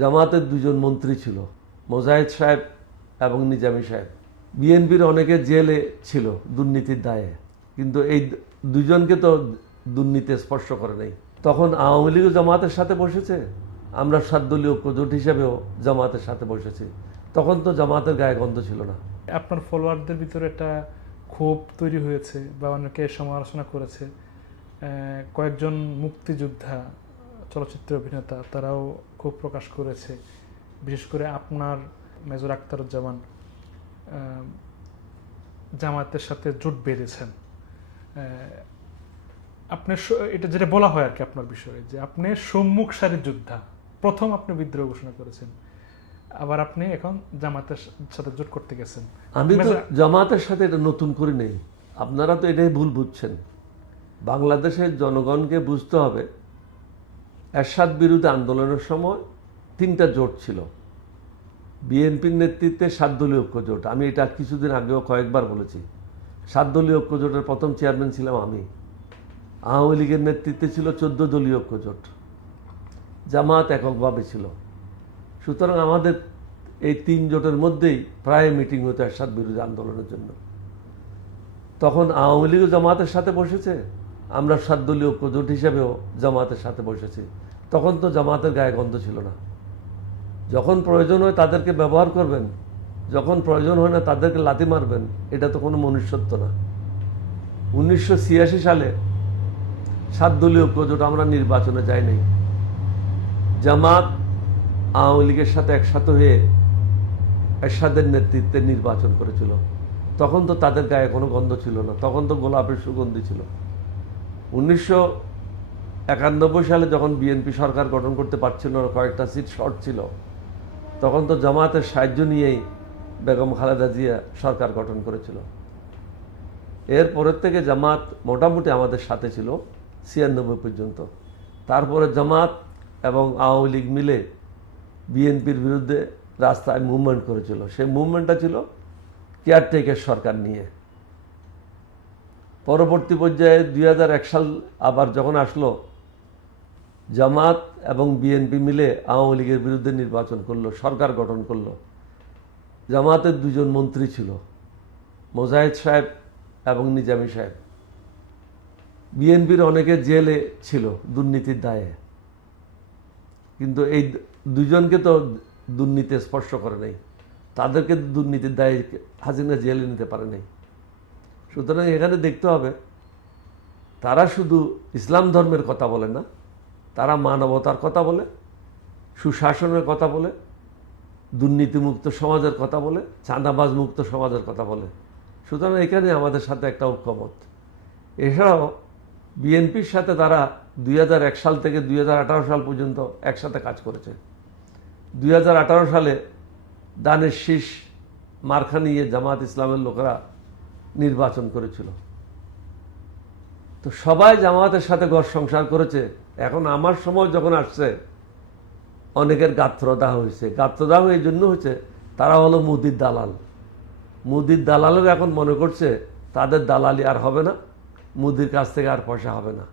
জামাতের দুজন মন্ত্রী ছিল, মোজাহিদ সাহেব এবং নিজামী সাহেব। বিএনপির অনেকে জেলে ছিল দুর্নীতির দায়ে, কিন্তু এই দুজনকে তো দুর্নীতি স্পর্শ করে নাই। তখন আওয়ামী লীগও জামাতের সাথে বসেছে, আমরা 7 দলীয় ঐক্যজোট হিসেবেও জামাতের সাথে বসেছি। তখন তো জামাতের গায়ে গন্ধ ছিল না। আপনার ফলোয়ারদের ভিতরে একটা ক্ষোভ তৈরি হয়েছে বা অনেকে সমালোচনা করেছে। কয়েকজন মুক্তিযোদ্ধা চলচ্চিত্র অভিনেতা তারাও ক্ষোভ প্রকাশ করেছে, বিশেষ করে আপনার মেজর আখতারুজ্জামান জামাতের সাথে জোট বেঁধেছেন। আপনি এটা যেটা বলা হয় আর কি আপনার বিষয়ে, যে আপনি সম্মুখ সারির যোদ্ধা, প্রথম আপনি বিদ্রোহ ঘোষণা করেছেন, আবার আপনি এখন জামাতের সাথে জোট করতে গেছেন। আমি তো জামাতের সাথে এটা নতুন করে নেই, আপনারা তো এটাই ভুল বুঝছেন। বাংলাদেশের জনগণকে বুঝতে হবে, এরশাদ বিরোধী আন্দোলনের সময় 3টা জোট ছিল। বিএনপির নেতৃত্বে 7 দলীয় ঐক্যজোট, আমি এটা কিছুদিন আগেও কয়েকবার বলেছি। 7 দলীয় ঐক্যজোটের প্রথম চেয়ারম্যান ছিলাম আমি। আওয়ামী লীগের নেতৃত্বে ছিল 14 দলীয় ঐক্যজোট, জামাত এককভাবে ছিল। সুতরাং আমাদের এই 3 জোটের মধ্যেই প্রায় মিটিং হতো এরশাদ বিরোধী আন্দোলনের জন্য। তখন আওয়ামী লীগও জামাতের সাথে বসেছে, আমরা 7 দলীয় ঐক্যজোট হিসেবেও জামাতের সাথে বসেছি। তখন তো জামাতের গায়ে গন্ধ ছিল না। যখন প্রয়োজন হয় তাদেরকে ব্যবহার করবেন, যখন প্রয়োজন হয় না তাদেরকে লাথি মারবেন, এটা তো কোনো মনুষ্যত্ব না। 1986 সালে 7 দলীয় ঐক্যজোট আমরা নির্বাচনে যাই নাই। জামাত আওয়ামী লীগের সাথে একসাথে হয়ে এরশাদের নেতৃত্বে নির্বাচন করেছিল। তখন তো তাদের গায়ে কোনো গন্ধ ছিল না, তখন তো গোলাপের সুগন্ধি ছিল। 1991 সালে যখন বিএনপি সরকার গঠন করতে পারছিল না, কয়েকটা সিট শর্ট ছিল, তখন তো জামাতের সাহায্য নিয়েই বেগম খালেদা জিয়া সরকার গঠন করেছিল। এরপরের থেকে জামাত মোটামুটি আমাদের সাথে ছিল 96 পর্যন্ত। তারপরে জামাত এবং আওয়ামী লীগ মিলে বিএনপির বিরুদ্ধে রাস্তায় মুভমেন্ট করেছিল। সেই মুভমেন্টটা ছিল কেয়ারটেকার সরকার নিয়ে। পরবর্তী পর্যায়ে 2001 সাল আবার যখন আসলো, জামাত এবং বিএনপি মিলে আওয়ামী লীগের বিরুদ্ধে নির্বাচন করলো, সরকার গঠন করলো। জামাতের দুজন মন্ত্রী ছিল, মোজাহিদ সাহেব এবং নিজামী সাহেব। বিএনপির অনেকে জেলে ছিল দুর্নীতির দায়ে, কিন্তু এই দুজনকে তো দুর্নীতি স্পর্শ করে নাই, তাদেরকে দুর্নীতির দায়ে হাসিনা জেলে নিতে পারে নাই। সুতরাং এখানে দেখতে হবে, তারা শুধু ইসলাম ধর্মের কথা বলে না, তারা মানবতার কথা বলে, সুশাসনের কথা বলে, দুর্নীতিমুক্ত সমাজের কথা বলে, চাঁদাবাজ মুক্ত সমাজের কথা বলে। সুতরাং এখানে আমাদের সাথে একটা ঐক্যমত। এছাড়াও বিএনপির সাথে তারা 2001 সাল থেকে 2018 সাল পর্যন্ত একসাথে কাজ করেছে। 2018 সালে দানের শীষ মার্কা নিয়ে জামাত ইসলামের লোকেরা নির্বাচন করেছিল। তো সবাই জামাতের সাথে ঘর সংসার করেছে। এখন আমার সময় যখন আসছে, অনেকের গাত্রদাহ হয়েছে। গাত্রদাহ এই জন্য হয়েছে, তারা হলো মুদির দালাল। মুদির দালালের এখন মনে করছে তাদের দালালি আর হবে না, মুদির কাছ থেকে আর পয়সা হবে না।